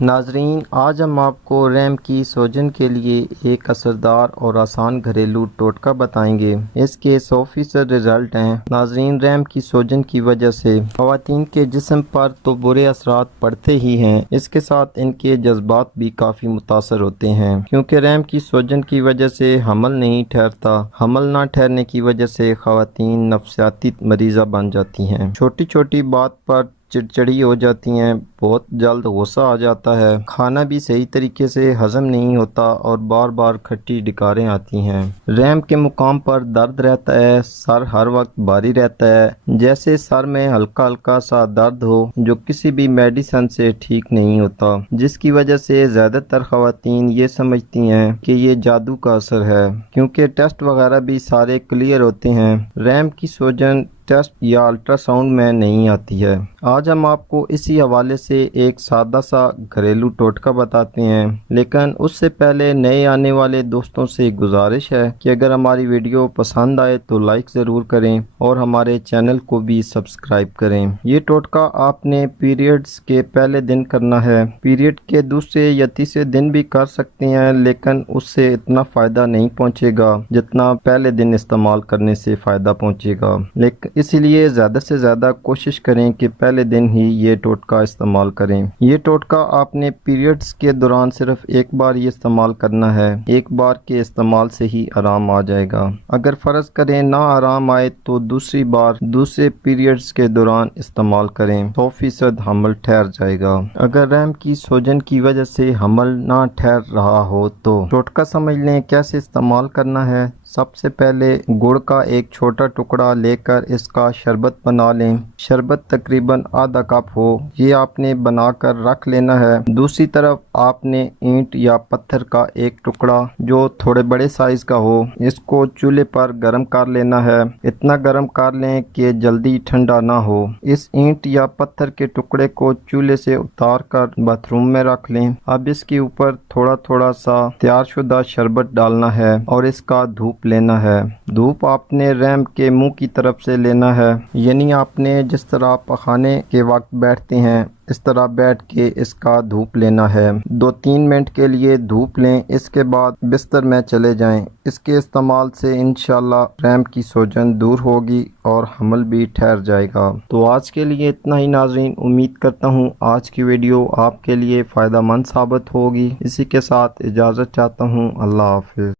नाजरीन, आज हम आपको रैम की सोजन के लिए एक असरदार और आसान घरेलू टोटका बताएंगे। इसके 100% रिजल्ट हैं। नाजरीन, रैम की सोजन की वजह से ख़वातीन के जिस्म पर तो बुरे असरात पड़ते ही हैं, इसके साथ इनके जज्बात भी काफ़ी मुतासर होते हैं, क्योंकि रैम की सोजन की वजह से हमल नहीं ठहरता। हमल ना ठहरने की वजह से ख़वातीन नफसियाती मरीज़ा बन जाती हैं, छोटी छोटी बात पर चिड़चिड़ी हो जाती हैं, बहुत जल्द गुस्सा आ जाता है, खाना भी सही तरीके से हजम नहीं होता और बार बार खट्टी डिकारें आती हैं। रैम के मुकाम पर दर्द रहता है, सर हर वक्त भारी रहता है, जैसे सर में हल्का हल्का सा दर्द हो जो किसी भी मेडिसिन से ठीक नहीं होता, जिसकी वजह से ज़्यादातर ख़वातीन ये समझती हैं कि ये जादू का असर है, क्योंकि टेस्ट वगैरह भी सारे क्लियर होते हैं। रैम की सोजन टेस्ट या अल्ट्रासाउंड में नहीं आती है। आज हम आपको इसी हवाले से एक सादा सा घरेलू टोटका बताते हैं, लेकिन उससे पहले नए आने वाले दोस्तों से गुजारिश है कि अगर हमारी वीडियो पसंद आए तो लाइक ज़रूर करें और हमारे चैनल को भी सब्सक्राइब करें। ये टोटका आपने पीरियड्स के पहले दिन करना है। पीरियड के दूसरे या तीसरे दिन भी कर सकते हैं, लेकिन उससे इतना फ़ायदा नहीं पहुँचेगा जितना पहले दिन इस्तेमाल करने से फ़ायदा पहुँचेगा। लेकिन इसीलिए ज़्यादा से ज़्यादा कोशिश करें कि पहले दिन ही ये टोटका इस्तेमाल करें। ये टोटका आपने पीरियड्स के दौरान सिर्फ एक बार ये इस्तेमाल करना है। एक बार के इस्तेमाल से ही आराम आ जाएगा। अगर फ़र्ज़ करें ना आराम आए तो दूसरी बार दूसरे पीरियड्स के दौरान इस्तेमाल करें, 100% हमल ठहर जाएगा। अगर रैम की सोजन की वजह से हमल ना ठहर रहा हो तो टोटका समझ लें कैसे इस्तेमाल करना है। सबसे पहले गुड़ का एक छोटा टुकड़ा लेकर इसका शरबत बना लें। शरबत तकरीबन आधा कप हो, ये आपने बनाकर रख लेना है। दूसरी तरफ आपने ईंट या पत्थर का एक टुकड़ा जो थोड़े बड़े साइज का हो, इसको चूल्हे पर गर्म कर लेना है। इतना गर्म कर लें कि जल्दी ठंडा ना हो। इस ईंट या पत्थर के टुकड़े को चूल्हे से उतार कर बाथरूम में रख लें। अब इसके ऊपर थोड़ा थोड़ा सा तैयारशुदा शरबत डालना है और इसका धूप लेना है। धूप आपने रैम के मुंह की तरफ से लेना है, यानी आपने जिस तरह पखाने के वक्त बैठते हैं इस तरह बैठ के इसका धूप लेना है। 2-3 मिनट के लिए धूप लें, इसके बाद बिस्तर में चले जाएं। इसके इस्तेमाल से इंशाल्लाह रैम की सोजन दूर होगी और हमल भी ठहर जाएगा। तो आज के लिए इतना ही नाज़रीन, उम्मीद करता हूँ आज की वीडियो आपके लिए फ़ायदा मंद साबित होगी। इसी के साथ इजाज़त चाहता हूँ। अल्लाह हाफ़िज़।